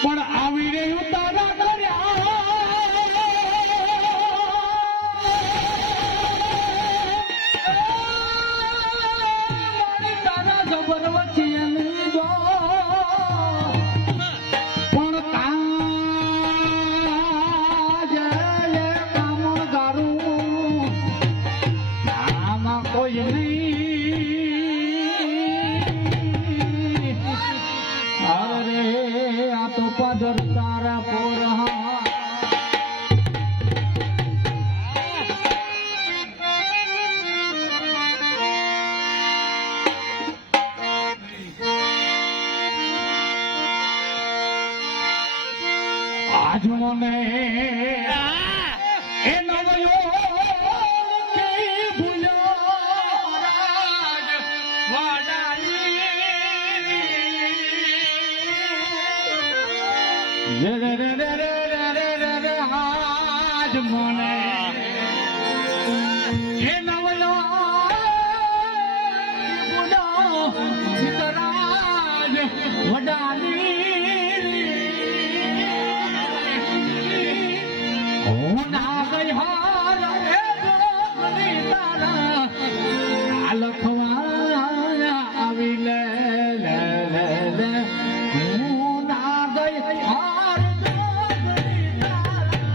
પણ આવી રહ્યું તારા કર્યા તારા જબર વચ્ચે લીધો પણ કાજ કામ ગારું આમાં કોઈ નહીં અરે આ તો પાદર તારા પોરા આજ મને એ નવયો આજ મને